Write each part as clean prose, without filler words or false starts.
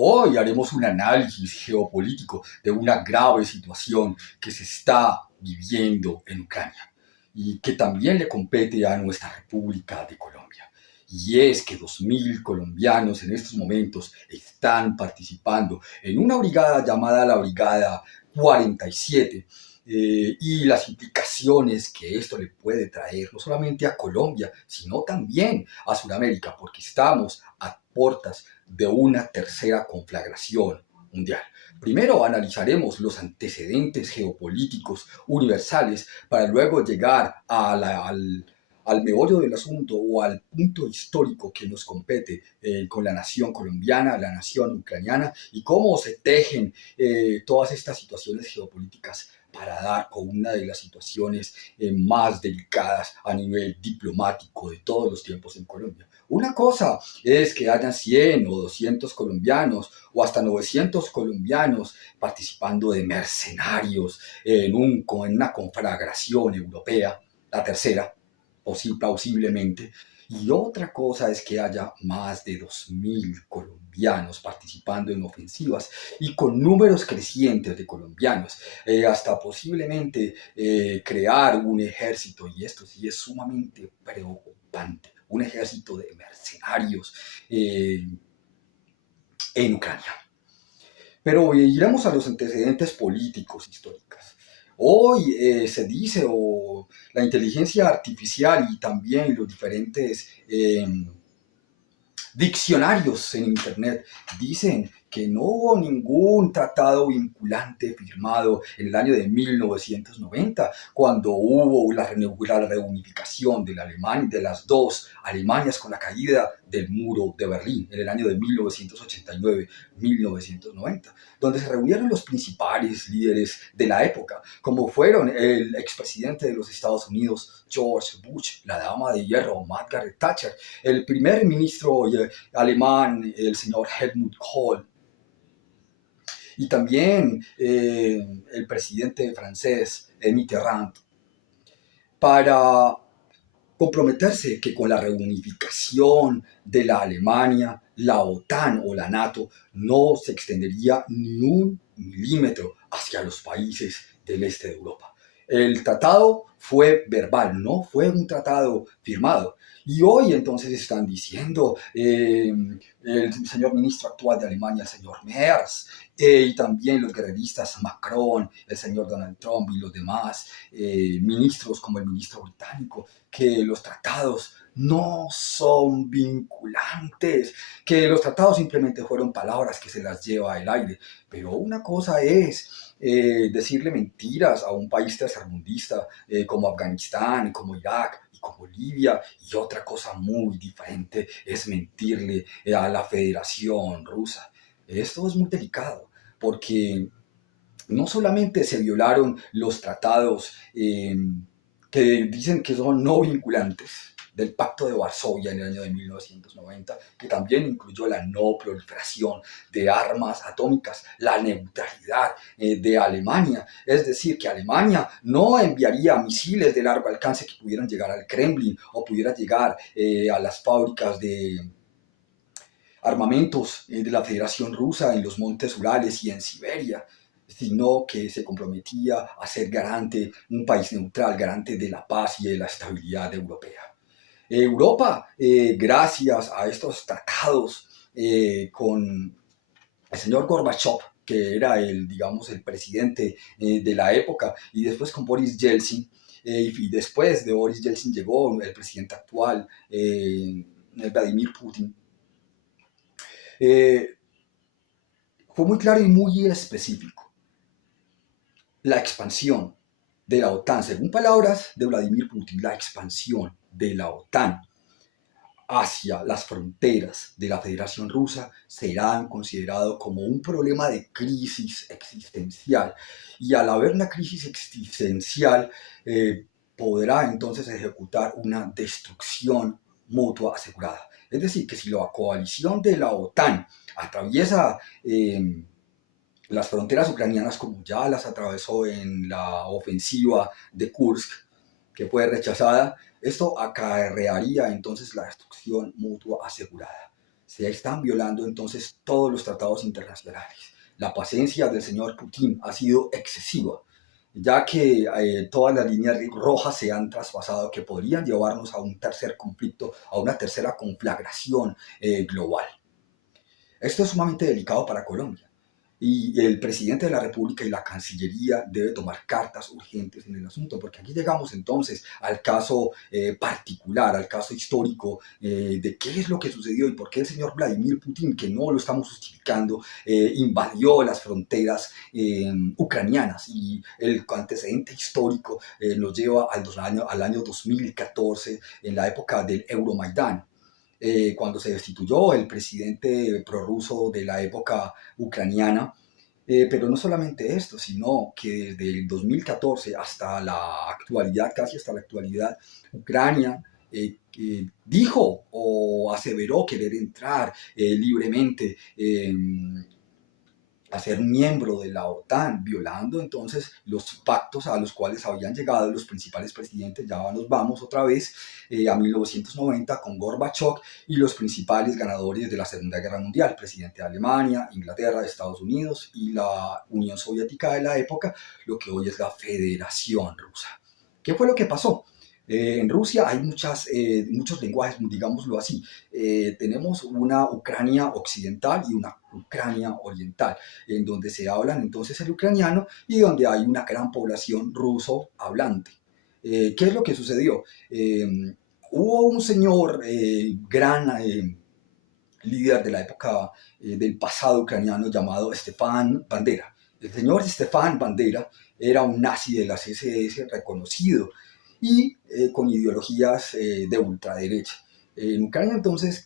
Hoy haremos un análisis geopolítico de una grave situación que se está viviendo en Ucrania y que también le compete a nuestra República de Colombia. Y es que 2.000 colombianos en estos momentos están participando en una brigada llamada la Brigada 47, y las implicaciones que esto le puede traer no solamente a Colombia, sino también a Sudamérica, porque estamos a puertas de una tercera conflagración mundial. Primero analizaremos los antecedentes geopolíticos universales para luego llegar al meollo del asunto o al punto histórico que nos compete, con la nación colombiana, la nación ucraniana, y cómo se tejen todas estas situaciones geopolíticas para dar con una de las situaciones más delicadas a nivel diplomático de todos los tiempos en Colombia. Una cosa es que hayan 100 o 200 colombianos o hasta 900 colombianos participando de mercenarios en una conflagración europea, la tercera, plausiblemente. Y otra cosa es que haya más de 2.000 colombianos participando en ofensivas y con números crecientes de colombianos, hasta posiblemente crear un ejército, y esto sí es sumamente preocupante, un ejército de mercenarios en Ucrania. Pero iremos a los antecedentes políticos históricos. Hoy se dice, o la inteligencia artificial y también los diferentes diccionarios en Internet dicen que no hubo ningún tratado vinculante firmado en el año de 1990, cuando hubo la reunificación de las dos Alemanias con la caída del muro de Berlín en el año de 1989-1990, donde se reunieron los principales líderes de la época, como fueron el expresidente de los Estados Unidos, George Bush, la dama de hierro, Margaret Thatcher, el primer ministro alemán, el señor Helmut Kohl, y también el presidente francés, Mitterrand, para comprometerse que con la reunificación de la Alemania, la OTAN o la NATO no se extendería ni un milímetro hacia los países del este de Europa. El tratado fue verbal, no fue un tratado firmado. Y hoy entonces están diciendo el señor ministro actual de Alemania, el señor Merz, y también los guerreristas Macron, el señor Donald Trump y los demás ministros como el ministro británico, que los tratados no son vinculantes, que los tratados simplemente fueron palabras que se las lleva el aire. Pero una cosa es decirle mentiras a un país tercermundista como Afganistán, como Irak y como Libia, y otra cosa muy diferente es mentirle a la Federación Rusa. Esto es muy delicado porque no solamente se violaron los tratados que dicen que son no vinculantes del Pacto de Varsovia en el año de 1990, que también incluyó la no proliferación de armas atómicas, la neutralidad de Alemania, es decir, que Alemania no enviaría misiles de largo alcance que pudieran llegar al Kremlin o pudieran llegar a las fábricas de armamentos de la Federación Rusa en los montes Urales y en Siberia, sino que se comprometía a ser garante, un país neutral, garante de la paz y de la estabilidad europea. Europa, gracias a estos tratados con el señor Gorbachev, que era digamos, el presidente de la época, y después con Boris Yeltsin, y después de Boris Yeltsin llegó el presidente actual, Vladimir Putin. Fue muy claro y muy específico. La expansión de la OTAN, según palabras de Vladimir Putin, la expansión de la OTAN hacia las fronteras de la Federación Rusa serán considerados como un problema de crisis existencial. Y al haber una crisis existencial, podrá entonces ejecutar una destrucción mutua asegurada. Es decir, que si la coalición de la OTAN atraviesa las fronteras ucranianas, como ya las atravesó en la ofensiva de Kursk, que fue rechazada, esto acarrearía entonces la destrucción mutua asegurada. Se están violando entonces todos los tratados internacionales. La paciencia del señor Putin ha sido excesiva, ya que todas las líneas rojas se han traspasado que podrían llevarnos a un tercer conflicto, a una tercera conflagración global. Esto es sumamente delicado para Colombia y el presidente de la República y la Cancillería debe tomar cartas urgentes en el asunto, porque aquí llegamos entonces al caso particular, al caso histórico de qué es lo que sucedió y por qué el señor Vladimir Putin, que no lo estamos justificando, invadió las fronteras ucranianas. Y el antecedente histórico nos lleva al año 2014, en la época del Euromaidán, cuando se destituyó el presidente prorruso de la época ucraniana. Pero no solamente esto, sino que desde el 2014 hasta la actualidad, casi hasta la actualidad, Ucrania dijo o aseveró querer entrar libremente a ser miembro de la OTAN, violando entonces los pactos a los cuales habían llegado los principales presidentes. Ya nos vamos otra vez a 1990 con Gorbachev y los principales ganadores de la Segunda Guerra Mundial, presidente de Alemania, Inglaterra, Estados Unidos y la Unión Soviética de la época, lo que hoy es la Federación Rusa. ¿Qué fue lo que pasó? En Rusia hay muchos lenguajes, digámoslo así. Tenemos una Ucrania occidental y una Ucrania oriental, en donde se hablan entonces el ucraniano y donde hay una gran población ruso hablante. ¿Qué es lo que sucedió? Hubo un señor gran líder de la época del pasado ucraniano llamado Stepan Bandera. El señor Stepan Bandera era un nazi de las SS reconocido y con ideologías de ultraderecha. En Ucrania entonces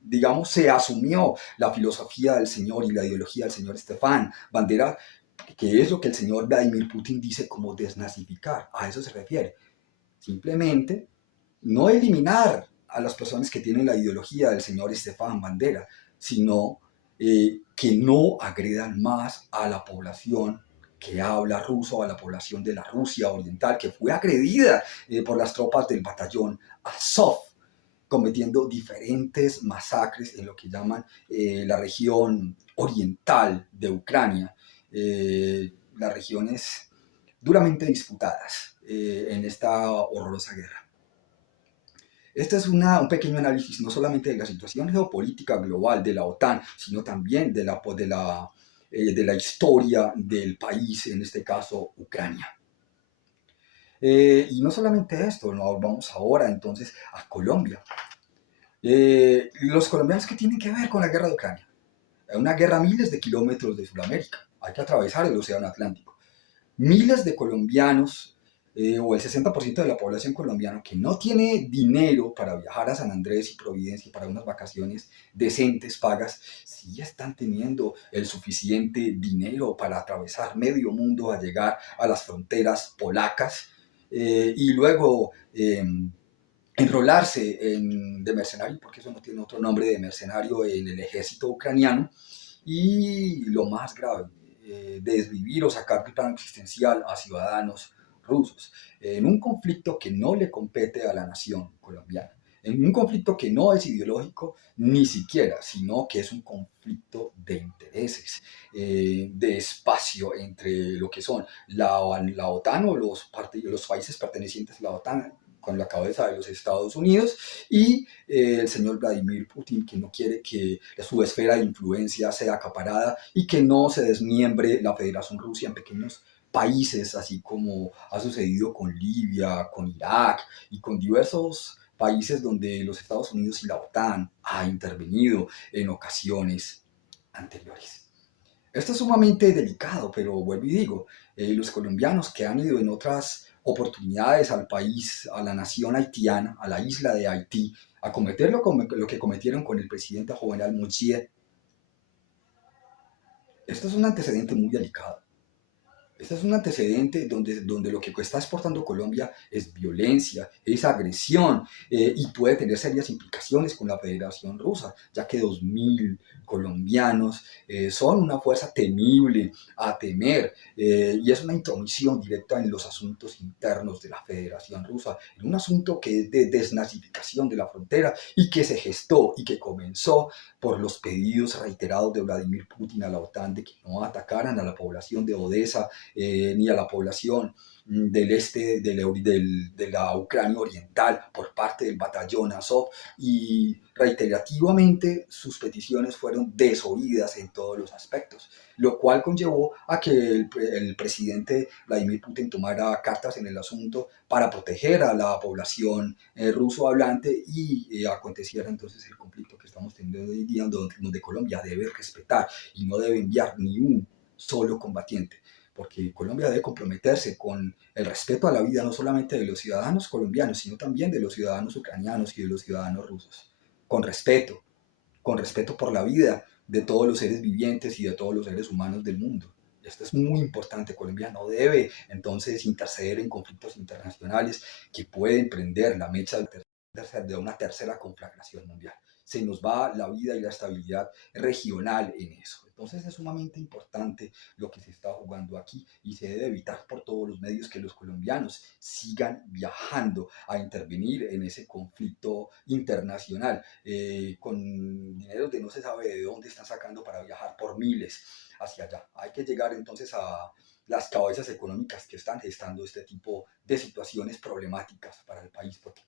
digamos, se asumió la filosofía del señor y la ideología del señor Stepan Bandera, que es lo que el señor Vladimir Putin dice como desnazificar. A eso se refiere. Simplemente no eliminar a las personas que tienen la ideología del señor Stepan Bandera, sino que no agredan más a la población que habla ruso, a la población de la Rusia oriental, que fue agredida por las tropas del batallón Azov, cometiendo diferentes masacres en lo que llaman la región oriental de Ucrania, las regiones duramente disputadas en esta horrorosa guerra. Este es un pequeño análisis no solamente de la situación geopolítica global de la OTAN, sino también de la historia del país, en este caso Ucrania. Y no solamente esto, nos vamos ahora entonces a Colombia. Los colombianos, ¿qué tienen que ver con la guerra de Ucrania? Es una guerra a miles de kilómetros de Sudamérica, hay que atravesar el Océano Atlántico. Miles de colombianos, o el 60% de la población colombiana que no tiene dinero para viajar a San Andrés y Providencia para unas vacaciones decentes, pagas, sí están teniendo el suficiente dinero para atravesar medio mundo a llegar a las fronteras polacas y luego enrolarse de mercenario, porque eso no tiene otro nombre, de mercenario en el ejército ucraniano. Y lo más grave, desvivir o sacar del plano existencial a ciudadanos rusos, en un conflicto que no le compete a la nación colombiana, en un conflicto que no es ideológico ni siquiera, sino que es un conflicto de intereses, de espacio entre lo que son la OTAN o los países pertenecientes a la OTAN, con la cabeza de los Estados Unidos, y el señor Vladimir Putin, que no quiere que su esfera de influencia sea acaparada y que no se desmiembre la Federación Rusia en pequeños países, así como ha sucedido con Libia, con Irak y con diversos países donde los Estados Unidos y la OTAN ha intervenido en ocasiones anteriores. Esto es sumamente delicado, pero vuelvo y digo, los colombianos que han ido en otras oportunidades al país, a la nación haitiana, a la isla de Haití, a cometer lo que cometieron con el presidente Jovenel Moïse, esto es un antecedente muy delicado. Este es un antecedente donde lo que está exportando Colombia es violencia, es agresión y puede tener serias implicaciones con la Federación Rusa, ya que 2.000 colombianos son una fuerza temible a temer y es una intromisión directa en los asuntos internos de la Federación Rusa, en un asunto que es de desnazificación de la frontera y que se gestó y que comenzó por los pedidos reiterados de Vladimir Putin a la OTAN de que no atacaran a la población de Odessa ni a la población del este de la Ucrania oriental por parte del batallón Azov y reiterativamente sus peticiones fueron desoídas en todos los aspectos, lo cual conllevó a que el presidente Vladimir Putin tomara cartas en el asunto para proteger a la población ruso hablante y aconteciera entonces el conflicto que estamos teniendo hoy día donde Colombia debe respetar y no debe enviar ni un solo combatiente porque Colombia debe comprometerse con el respeto a la vida no solamente de los ciudadanos colombianos, sino también de los ciudadanos ucranianos y de los ciudadanos rusos, con con respeto por la vida de todos los seres vivientes y de todos los seres humanos del mundo. Esto es muy importante. Colombia no debe entonces interceder en conflictos internacionales que pueden prender la mecha de una tercera conflagración mundial. Se nos va la vida y la estabilidad regional en eso. Entonces es sumamente importante lo que se está jugando aquí y se debe evitar por todos los medios que los colombianos sigan viajando a intervenir en ese conflicto internacional con dinero de no se sabe de dónde están sacando para viajar por miles hacia allá. Hay que llegar entonces a las cabezas económicas que están gestando este tipo de situaciones problemáticas para el país, porque